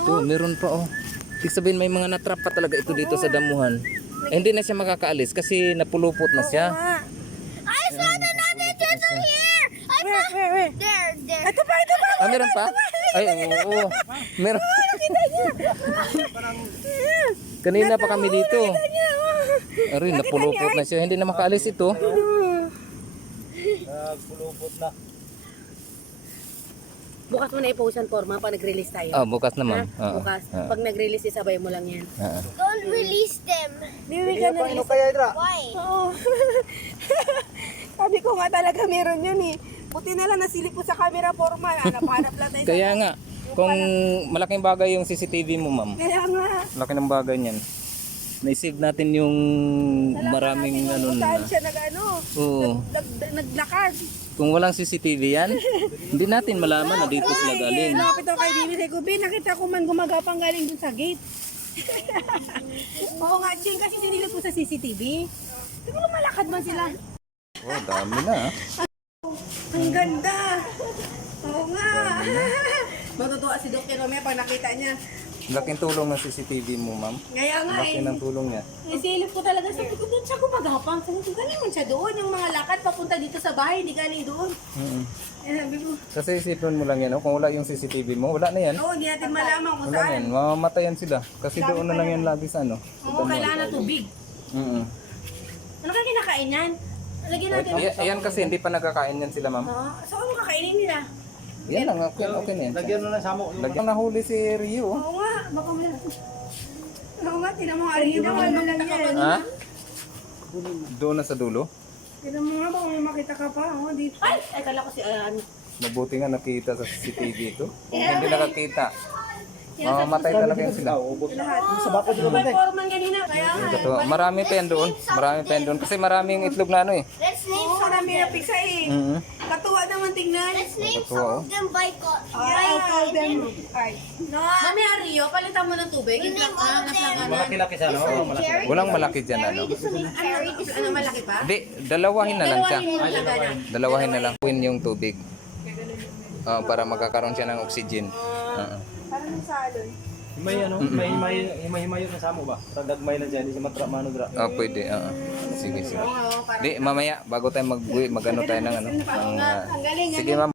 Ito, meron pa oh. Ibig sabihin may mga natrap pa talaga ito dito sa damuhan. Eh, hindi na siya makakaalis kasi napulupot na siya. I saw another turtle here. I saw. Wait. There. Ito pa. Ah, meron pa? Ay, oo. Meron. Kanina pa kami dito. Aray, napulupot na siya. Hindi na makaalis ito. Pulupot na. Bukas mo na i-post ang forma pag nag-release tayo. Ah, bukas naman. Bukas. Pag nag-release, isabay mo lang yan. Don't release them. Bibigyan na Ano kaya Idra? Why? Oo. Sabi ko nga talaga meron yun eh. Buti na lang nasilip ko sa camera forma. Hanap-hanap lang tayo. Kaya nga, kung malaking bagay yung CCTV mo, ma'am. Kaya nga. Laki ng bagay niyan. Na-save natin yung maraming ano na. Saan siya nag-ano? Oo. Naglakad. Kung walang CCTV yan, hindi natin malaman na dito sila galing. Lapit ako kay Bibi. Sabi ko, Bin, nakita ko man gumagapang galing dun sa gate. Oo nga, Ching, kasi sinilip ko sa CCTV. Siguro malakad man sila. Oh, dami na. Ang ganda. Oo nga. Matutuwa si Dr. Romeo pag nakita niya. Laking tulong ng CCTV mo, ma'am. Kaya nga Laki ng tulong niya. Isilip ko talaga sa ko doon siya gumagapang. Sabi ko, galing man siya doon. Yung mga lakad papunta dito sa bahay, hindi galing doon. Eh, sabi ko, Kasi isipin mo lang yan, oh, kung wala yung CCTV mo, wala na yan. oo, hindi natin malaman kung Wala na saan. yan, mamamatayan sila. Kasi doon na lang yan lagi sa ano. Oo, kailangan na tubig. Ano kaya kinakain yan? Lagyan natin. Ayan kasi hindi pa nagkakain yan sila, ma'am. Oo. So, ano kakainin nila? Yan lang, okay na yan. Lagyan mo na sa mo. Lagyan nahuli si Rio. Oo nga, baka may... Oo nga, tinan mo nga rin. Ano lang yan. Ha? Doon na sa dulo? Tinan mo nga, baka may makita ka pa. Oo, dito. Ay, kala ko si Ayan. Mabuti nga nakita sa CCTV ito. Kung hindi nakakita, mamamatay talaga yan sila. Sa bako dito ba? May foreman kanina. Kaya nga. Ito, marami pa yan doon. Marami pa yan doon. Kasi maraming itlog na ano eh. Let's name Oo, marami na pigsa eh. Katuwa naman tingnan. Let's name Ito, some oh. of them by I'll call them. Ay. No. Mami Ario, palitan mo ng tubig. We name all of them. Malaki-laki sana. Oh, malaki. Jerry. Walang malaki dyan ano. This one is Jerry. This Ano, malaki pa? Hindi, dalawahin na lang siya. Dalawahin mo talaga na. Dalawahin na lang. Win yung tubig. Para magkakaroon siya ng oxygen. Parang yung salon. Himay ano? Himay na sa mo ba? Dagmay lang dyan. Di siya mano dra. Pwede. Sige. Oo, parang... Di, mamaya, bago tayo mag-ano tayo ng ano. Ang galing. Sige, ma'am.